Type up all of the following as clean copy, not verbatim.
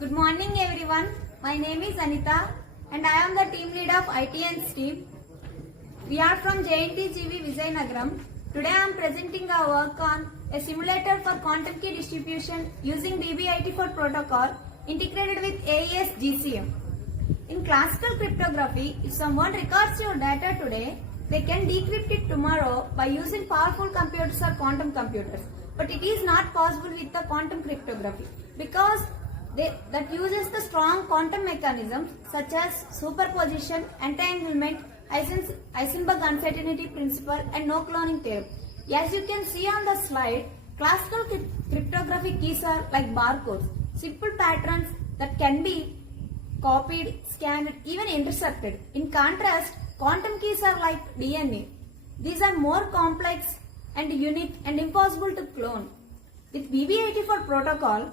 Good morning everyone. My name is Anita and I am the team lead of ITN team. We are from JNTGV Vizianagaram. Today I am presenting our work on a simulator for quantum key distribution using BBIT4 protocol integrated with AES GCM. In classical cryptography, if someone records your data today, they can decrypt it tomorrow by using powerful computers or quantum computers. But it is not possible with the quantum cryptography because that uses the strong quantum mechanisms such as superposition, entanglement, Heisenberg uncertainty principle and no cloning theorem. As you can see on the slide, classical cryptography keys are like barcodes, simple patterns that can be copied, scanned, even intercepted. In contrast, quantum keys are like DNA. These are more complex and unique and impossible to clone. With BB84 protocol,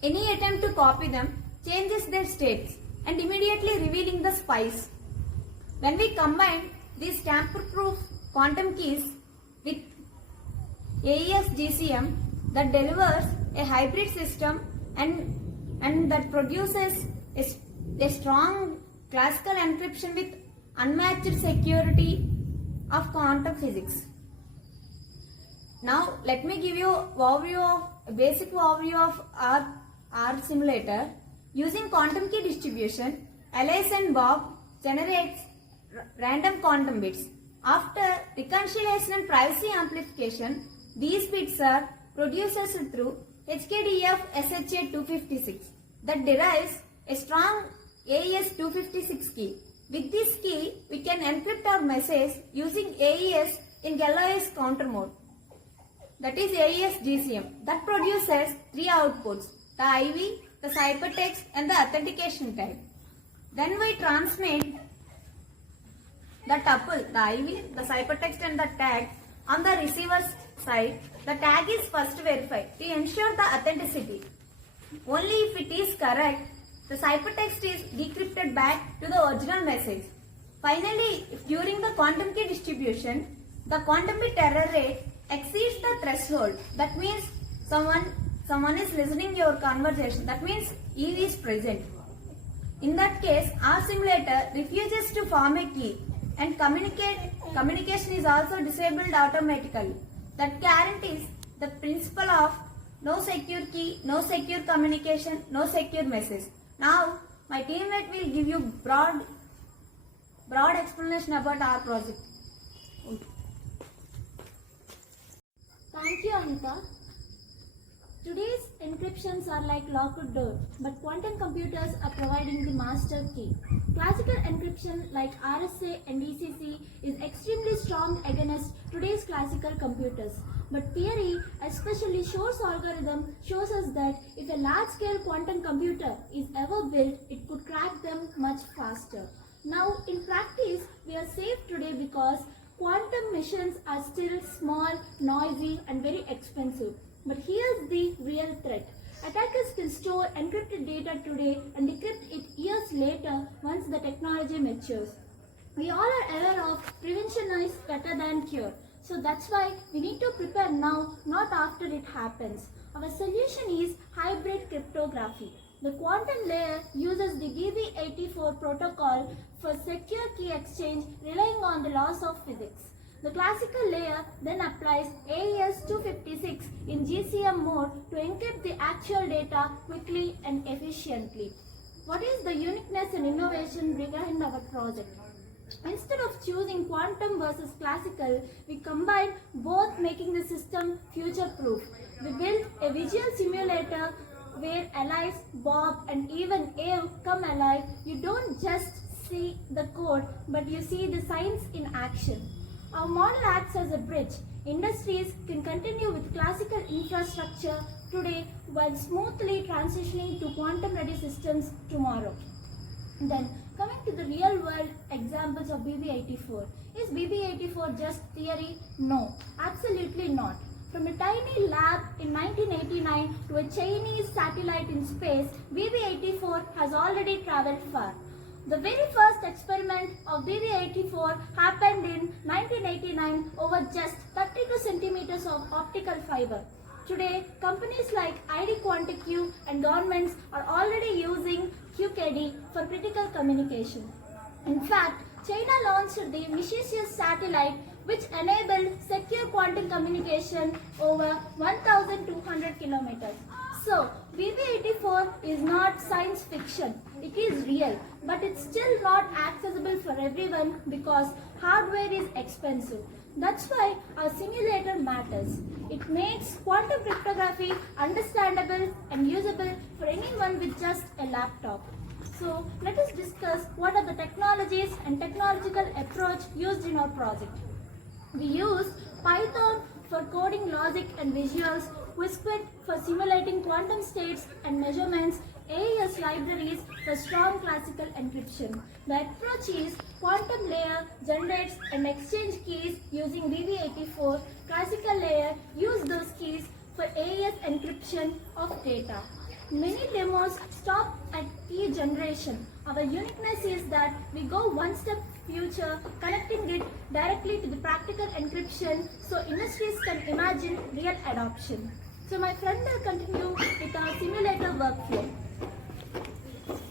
any attempt to copy them changes their states and immediately revealing the spice. When we combine these tamper-proof quantum keys with AES GCM that delivers a hybrid system and that produces a strong classical encryption with unmatched security of quantum physics. Now let me give you a basic overview of our simulator. Using quantum key distribution, Alice and Bob generates random quantum bits. After reconciliation and privacy amplification, these bits are produced through HKDF SHA-256 that derives a strong AES 256 key. With this key, we can encrypt our message using AES in Galois counter mode. That is AES GCM that produces three outputs, the IV, the ciphertext and the authentication tag. Then we transmit the tuple, the IV, the ciphertext and the tag on the receiver's side. The tag is first verified to ensure the authenticity. Only if it is correct, the ciphertext is decrypted back to the original message. Finally, if during the quantum key distribution, the quantum bit error rate exceeds the threshold, that means someone is listening your conversation, that means EV is present. In that case, our simulator refuses to form a key and communication is also disabled automatically. That guarantees the principle of no secure key, no secure communication, no secure message. Now, my teammate will give you broad explanation about our project. Thank you, Anita. Today's encryptions are like locked door, but quantum computers are providing the master key. Classical encryption like RSA and ECC is extremely strong against today's classical computers. But theory, especially Shor's algorithm, shows us that if a large-scale quantum computer is ever built, it could crack them much faster. Now, in practice, we are safe today because quantum machines are still small, noisy, and very expensive. But here's the real threat. Attackers can store encrypted data today and decrypt it years later once the technology matures. We all are aware of prevention is better than cure. So that's why we need to prepare now, not after it happens. Our solution is hybrid cryptography. The quantum layer uses the BB84 protocol for secure key exchange relying on the laws of physics. The classical layer then applies AES 256 in GCM mode to encrypt the actual data quickly and efficiently. What is the uniqueness and innovation behind our project? Instead of choosing quantum versus classical, we combine both, making the system future-proof. We built a visual simulator where Alice, Bob and even Eve come alive. You don't just see the code, but you see the science in action. Our model acts as a bridge. Industries can continue with classical infrastructure today while smoothly transitioning to quantum-ready systems tomorrow. Then, coming to the real-world examples of BB84. Is BB84 just theory? No, absolutely not. From a tiny lab in 1989 to a Chinese satellite in space, BB84 has already traveled far. The very first experiment of BB84 happened in 1989 over just 32 centimeters of optical fiber. Today, companies like ID QuantiQ and governments are already using QKD for critical communication. In fact, China launched the Missisius satellite, which enabled secure quantum communication over 1,200 kilometers. So, BB84 is not science fiction, it is real, but it's still not accessible for everyone because hardware is expensive. That's why our simulator matters. It makes quantum cryptography understandable and usable for anyone with just a laptop. So, let us discuss what are the technologies and technological approach used in our project. We use Python for coding logic and visuals, Qiskit for simulating quantum states and measurements, AES libraries for strong classical encryption. The approach is quantum layer generates and exchange keys using BB84. Classical layer use those keys for AES encryption of data. Many demos stop at key generation. Our uniqueness is that we go one step future, connecting it directly to the practical encryption so industries can imagine real adoption. So my friend will continue with our simulator workflow.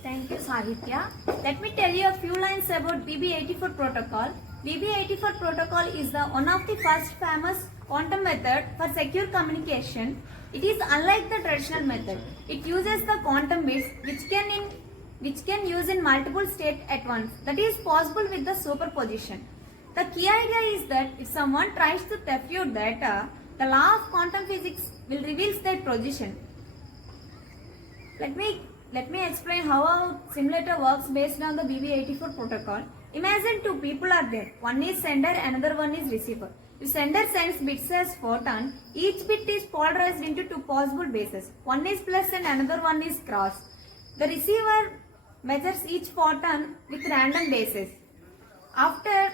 Thank you, Sahitya. Let me tell you a few lines about BB84 protocol. BB84 protocol is the one of the first famous quantum method for secure communication. It is unlike the traditional method. It uses the quantum bits which can use in multiple states at once. That is possible with the superposition. The key idea is that if someone tries to theft your data, the law of quantum physics will reveal their position. Let me explain how our simulator works based on the BB84 protocol. Imagine two people are there. One is sender, another one is receiver. If sender sends bits as photon, each bit is polarized into two possible bases. One is plus and another one is cross. The receiver measures each photon with random bases. After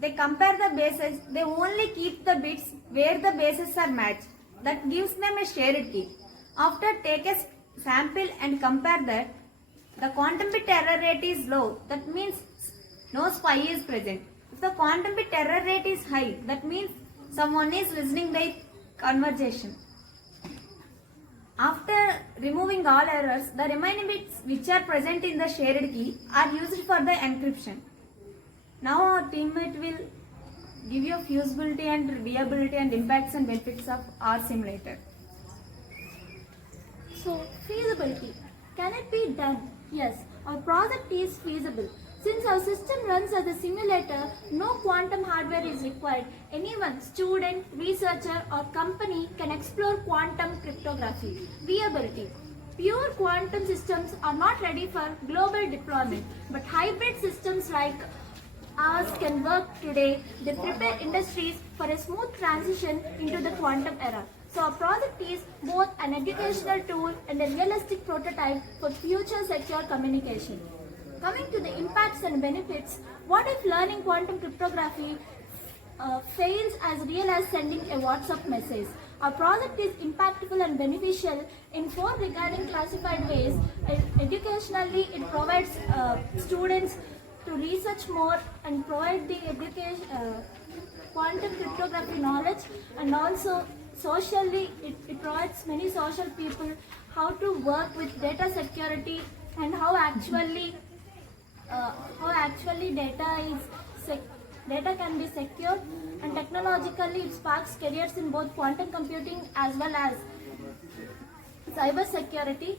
they compare the bases, they only keep the bits where the bases are matched. That gives them a shared key. After take a sample and compare that, the quantum bit error rate is low. That means no spy is present. If the quantum bit error rate is high, that means someone is listening their conversation. After removing all errors, the remaining bits which are present in the shared key are used for the encryption. Now our teammate will give you feasibility and viability and impacts and benefits of our simulator. So, feasibility. Can it be done? Yes, our project is feasible. Since our system runs as a simulator, no quantum hardware is required. Anyone, student, researcher or company can explore quantum cryptography. Viability. Pure quantum systems are not ready for global deployment, but hybrid systems like ours can work today. They prepare industries for a smooth transition into the quantum era. So our project is both an educational tool and a realistic prototype for future secure communication. Coming to the impacts and benefits, what if learning quantum cryptography fails as real as sending a WhatsApp message? Our project is impactful and beneficial in four regarding classified ways. Educationally, it provides students to research more and provide the quantum cryptography knowledge, and also socially it provides many social people how to work with data security and how actually data can be secured, and technologically it sparks careers in both quantum computing as well as cyber security.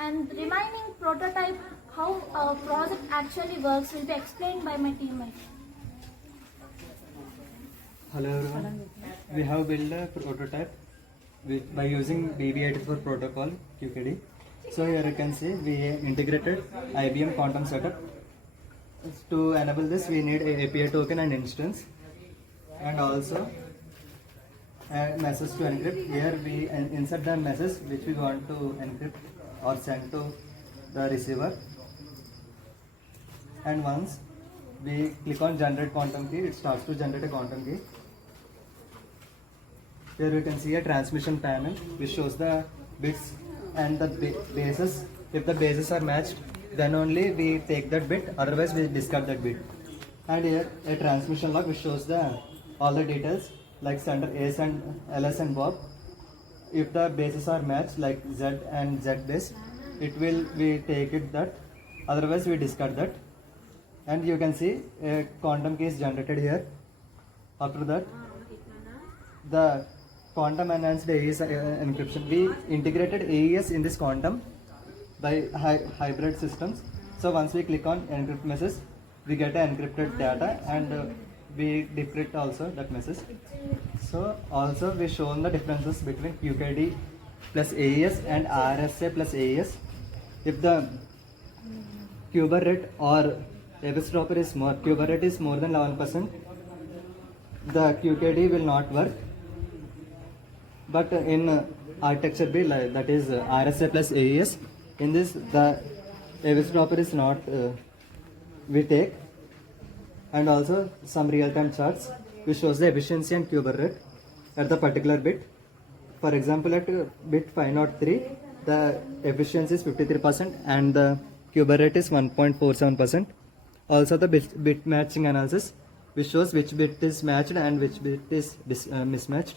And remaining prototype how our project actually works will be explained by my teammate. Hello everyone. We have built a prototype by using BB84 protocol QKD. So here you can see we integrated IBM quantum setup. To enable this, we need a API token and instance, and also a message to encrypt. Here we insert the message which we want to encrypt or send to the receiver. And once we click on generate quantum key, it starts to generate a quantum key. Here you can see a transmission panel which shows the bits and the bases. If the bases are matched, then only we take that bit, otherwise we discard that bit. And here a transmission log which shows all the details like sender AS and LS and Bob. if the bases are matched like Z and Z base, we take it that, otherwise we discard that. And you can see a quantum key is generated here. After that, the quantum enhanced AES encryption. We integrated AES in this quantum by hybrid systems. So once we click on encrypt message, we get an encrypted data, and we decrypt also that message. So also we shown the differences between QKD plus AES and RSA plus AES. If the Cuber rate or eavesdropper is more, Cuber rate is more than 11%, the QKD will not work. But in architecture B, that is RSA plus AES, in this the eavesdropper is not we take. And also some real-time charts which shows the efficiency and Cuber rate at the particular bit. For example, at bit 503, the efficiency is 53% and the Cuber rate is 1.47%. Also the bit matching analysis, which shows which bit is matched and which bit is mismatched.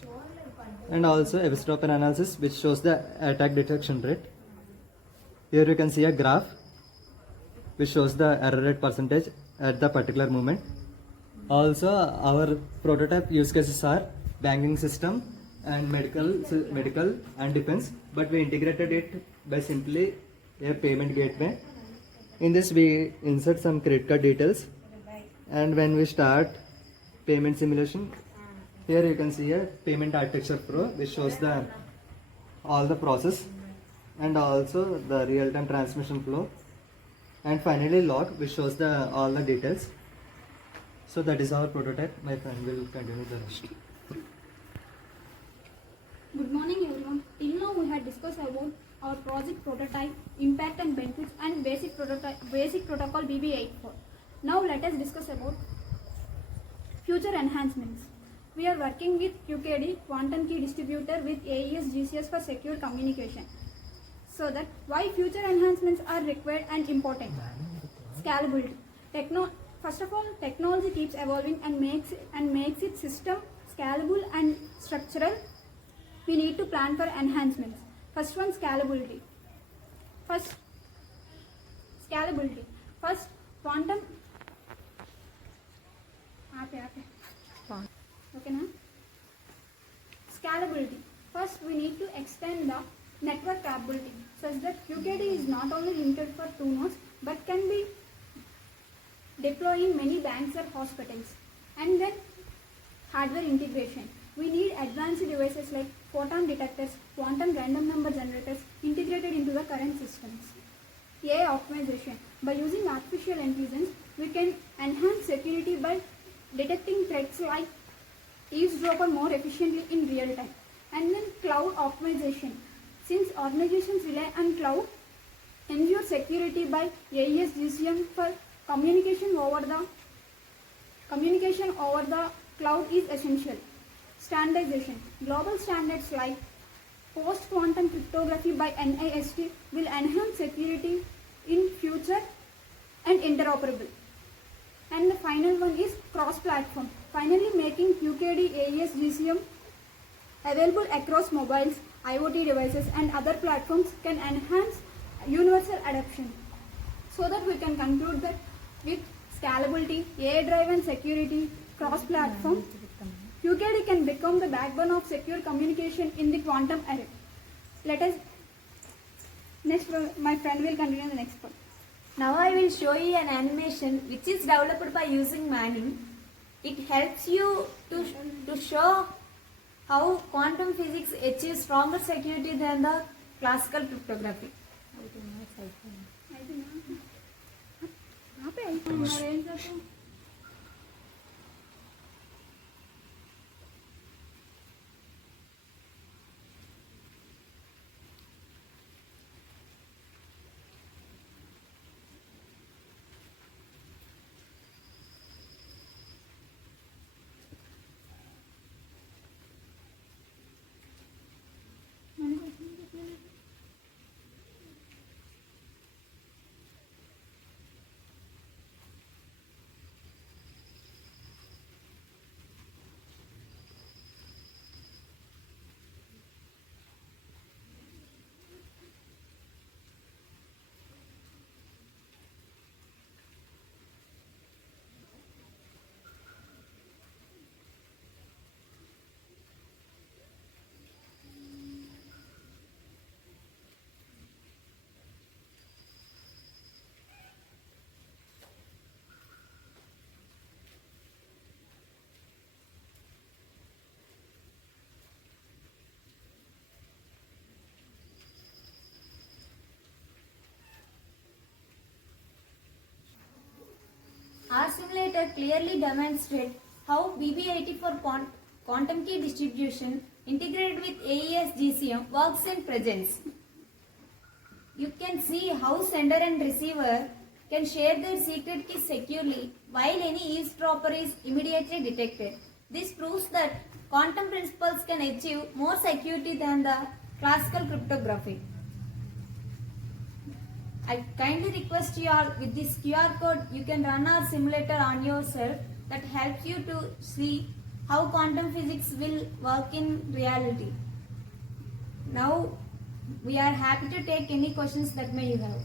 And also eavesdropper analysis, which shows the attack detection rate. Here you can see a graph which shows the error rate percentage at the particular moment. Also our prototype use cases are banking system and medical and defense, but we integrated it by simply a payment gateway. In this we insert some credit card details, and when we start payment simulation, here you can see a payment architecture pro which shows the all the process and also the real-time transmission flow, and finally log which shows the all the details. So that is our prototype. My friend will continue the rest. Good morning everyone. Till now we had discussed about our project prototype, impact and benefits, and basic protocol BB84. Now let us discuss about future enhancements. We are working with QKD, quantum key distributor, with AES GCS for secure communication. So that why future enhancements are required and important. Scalability. First of all, technology keeps evolving and makes its system scalable and structural. We need to plan for enhancements. First one, scalability. First, quantum. Okay, now? Scalability. First, we need to extend the network capability such that QKD is not only limited for 2 nodes but can be deployed in many banks or hospitals. And then hardware integration. We need advanced devices like photon detectors, quantum random number generators integrated into the current systems. AI optimization. By using artificial intelligence, we can enhance security by detecting threats like eavesdropper more efficiently in real time. And then cloud optimization. Since organizations rely on cloud, ensure security by AES GCM for communication over the cloud is essential. Standardization. Global standards like post-quantum cryptography by NIST will enhance security in future and interoperable. And the final one is cross-platform. Finally, making QKD AES GCM available across mobiles, IoT devices and other platforms can enhance universal adoption. So that we can conclude that with scalability, AI-driven security, cross-platform, QKD can become the backbone of secure communication in the quantum era. My friend will continue the next part. Now I will show you an animation which is developed by using Manning. It helps you to show how quantum physics achieves stronger security than the classical cryptography. simulator clearly demonstrates how BB84 quantum key distribution integrated with AES GCM works in presence. You can see how sender and receiver can share their secret key securely while any eavesdropper is immediately detected. This proves that quantum principles can achieve more security than the classical cryptography. I kindly request you all, with this QR code you can run our simulator on yourself. That helps you to see how quantum physics will work in reality. Now we are happy to take any questions that may you have.